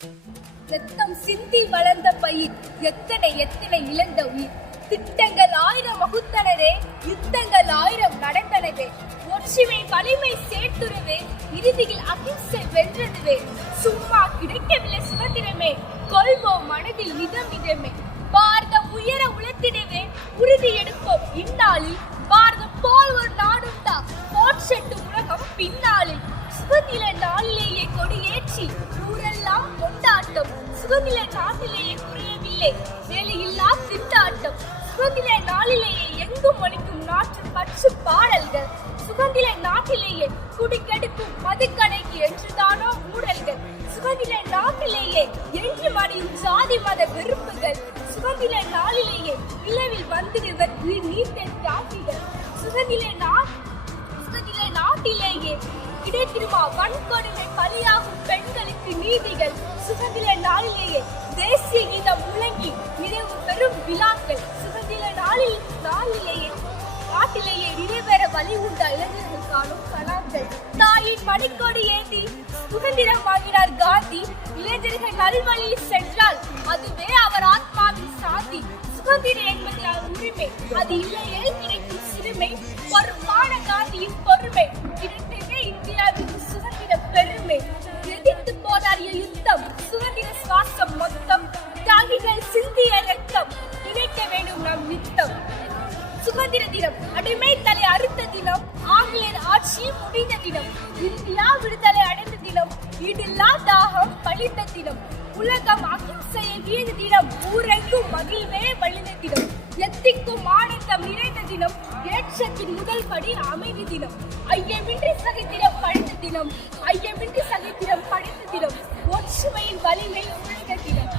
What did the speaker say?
ரத்தம் சிந்தி வளர்ந்த பயிர், எத்தனை எத்தனை இழந்த உயிர். திட்டங்கள் 1000 வகுத்தனரே, யுத்தங்கள் 1000 நடந்தனவே. ஒற்றுமை வலிமை சேர்த்துறவே, இறுதியில் அகிம்சை வென்றதுவே. சும்மா கிடைக்கவில்லை சுதந்திரமே, கொள்வோம் மனதில் நிதமிதமே. பாரதம் உயர உழைத்திடவே உறுதி எடுப்போம் இந்நாளில். பாரதம் போல் ஒரு நாடுண்டா, போற்றட்டும் உலகம் பின்னாளில். சுதந்திர நாளிலேயே கொடியேற்றி ஊரெல்லாம் கொண்டாட்டம். சுதந்திர நாட்டிலேயே குறையவில்லை வேலையில்லா திண்டாட்டம். சுதந்திர நாளிலேயே எங்கும் ஒலிக்கும் நாட்டு பற்று பாடல்கள். சுதந்திர நாட்டிலேயே குடிக்கெடுக்கும் மதுக்கடைக்கு என்றுதானோ ஊழல்கள். சுதந்திர நாட்டிலேயே எங்கு மடியும் ஜாதி மத வெறுப்புகள். சுதந்திர நாளிலேயே விளைவில் வந்துடுவர் நீர்த்த தியாகிகள். சுதந்திர நாட்டிலேயே கிடைத்திருமா வன்கொடுமை பலியாகும் பெண்களுக்கு நீதிகள். சுதந்திர நாளிலேயே தேசிய கீதம் முழங்கி நிறைவு பெறும் விழாக்கள். சுதந்திர நாட்டிலேயே நிறைவேற வழி உண்ட இளைஞர்கள் காணும் கலாக்கள். தாயின் மணிக்கொடி ஏந்தி சுதந்திரம் வாங்கினார் காந்தி. இளைஞர்கள் நல்வழியில் சென்றால் அதுவே அவர் ஆத்மாவின் சாந்தி. சுதந்திரம் என்பது உரிமை, அது இல்லையே கிடைக்கும் சிறுமை. பொறுப்பான காந்தியின் பொறுமை கிடைத்ததே இந்தியாவின் சுதந்திர பெருமை. எதிர்த்து போராடிய யுத்தம், சுதந்திர சுவாசம் மொத்தம். தியாகிகள் சிந்திய ரத்தம் நினைக்க வேண்டும் நம் நித்தம். சுதந்திர தினம் அடிமை தலை அறுத்த தினம். ஆங்கிலேயர் ஆட்சி முடிந்த தினம். இந்தியா விடுதலை அடைந்த தினம். ஈடில்லா தாகம் பழித்த தினம். உலகம் அகிம்சையை வீழ்ந்த தினம். ஊரெங்கும் மகிழ்வே வழிந்த தினம். எத்திக்கும் ஆனந்தம் நிறைந்த தினம். ஏற்றத்தின் முதல் படி அமைதி தினம். ஐயமின்றி சகித்திரம் படைத்த தினம். ஐயமின்றி சகித்திரம் படைத்த தினம். ஒற்றுமையின் வலிமை உழைத்த தினம்.